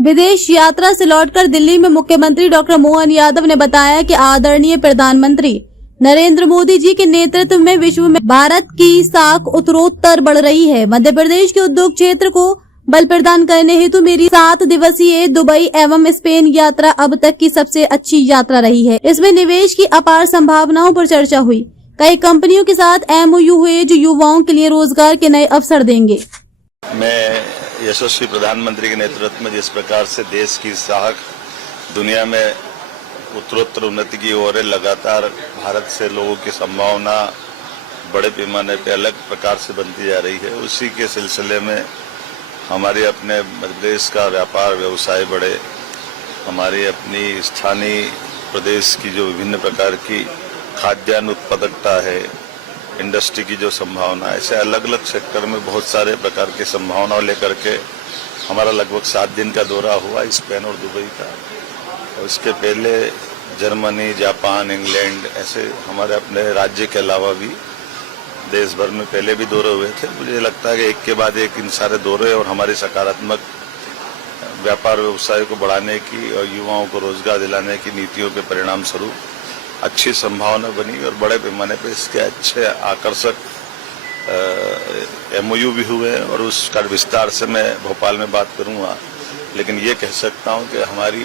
विदेश यात्रा से लौटकर दिल्ली में मुख्यमंत्री डॉक्टर मोहन यादव ने बताया कि आदरणीय प्रधानमंत्री नरेंद्र मोदी जी के नेतृत्व में विश्व में भारत की साख उत्तरोत्तर बढ़ रही है। मध्य प्रदेश के उद्योग क्षेत्र को बल प्रदान करने हेतु मेरी 7 दिवसीय दुबई एवं स्पेन यात्रा अब तक की सबसे अच्छी यात्रा रही है। इसमें निवेश की अपार संभावनाओं पर चर्चा हुई। कई कंपनियों के साथ MOU हुए जो युवाओं के लिए रोजगार के नए अवसर देंगे। मैं यशस्वी प्रधानमंत्री के नेतृत्व में जिस प्रकार से देश की साख दुनिया में उत्तरोत्तर उन्नति की ओर है, लगातार भारत से लोगों की संभावना बड़े पैमाने पे अलग प्रकार से बनती जा रही है, उसी के सिलसिले में हमारे अपने मध्य प्रदेश का व्यापार व्यवसाय बढ़े, हमारी अपनी स्थानीय प्रदेश की जो विभिन्न प्रकार की खाद्यान्न उत्पादकता है, इंडस्ट्री की जो संभावना है, ऐसे अलग अलग सेक्टर में बहुत सारे प्रकार की संभावनाओं लेकर के हमारा लगभग 7 दिन का दौरा हुआ स्पेन और दुबई का। और इसके पहले जर्मनी, जापान, इंग्लैंड, ऐसे हमारे अपने राज्य के अलावा भी देश भर में पहले भी दौरे हुए थे। मुझे लगता है कि एक के बाद एक इन सारे दौरे और हमारी सकारात्मक व्यापार व्यवसाय को बढ़ाने की और युवाओं को रोजगार दिलाने की नीतियों के परिणाम स्वरूप अच्छी संभावना बनी और बड़े पैमाने पर इसके अच्छे आकर्षक MOU भी हुए और उसका विस्तार से मैं भोपाल में बात करूंगा, लेकिन ये कह सकता हूं कि हमारी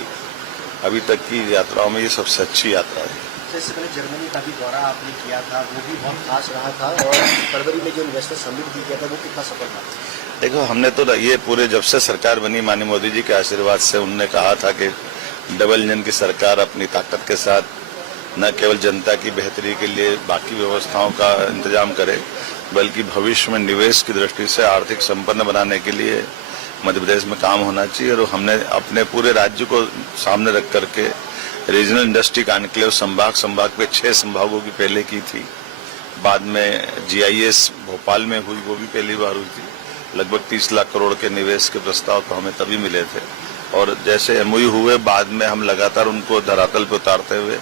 अभी तक की यात्राओं में ये सबसे अच्छी यात्रा है। इससे पहले जर्मनी का भी दौरा आपने किया था, वो भी बहुत खास रहा था और फरवरी में जो इन्वेस्टर समिट भी किया था वो कितना सफल रहा? देखो, हमने तो ये पूरे जब से सरकार बनी माननीय मोदी जी के आशीर्वाद से उन्होंने कहा था कि डबल इंजन की सरकार अपनी ताकत के साथ न केवल जनता की बेहतरी के लिए बाकी व्यवस्थाओं का इंतजाम करे, बल्कि भविष्य में निवेश की दृष्टि से आर्थिक संपन्न बनाने के लिए मध्य प्रदेश में काम होना चाहिए। और हमने अपने पूरे राज्य को सामने रख करके रीजनल इंडस्ट्री कॉन्क्लेव संभाग पे 6 संभागों की पहले की थी, बाद में GIS भोपाल में हुई, वो भी पहली बार हुई थी। लगभग 30 लाख करोड़ के निवेश के प्रस्ताव तो हमें तभी मिले थे और जैसे MOU हुए बाद में हम लगातार उनको धरातल पर उतारते हुए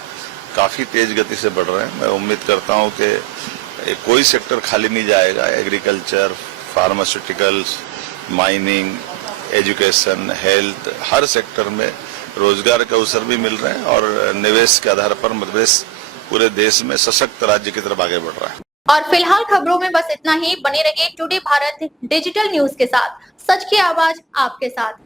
काफी तेज गति से बढ़ रहे हैं। मैं उम्मीद करता हूं कि कोई सेक्टर खाली नहीं जाएगा। Agriculture, pharmaceuticals, mining, education, health, हर सेक्टर में रोजगार के अवसर भी मिल रहे हैं और निवेश के आधार पर मध्य प्रदेश पूरे देश में सशक्त राज्य की तरफ आगे बढ़ रहा है। और फिलहाल खबरों में बस इतना ही। बने रहिए टुडे भारत डिजिटल न्यूज के साथ, सच की आवाज आपके साथ।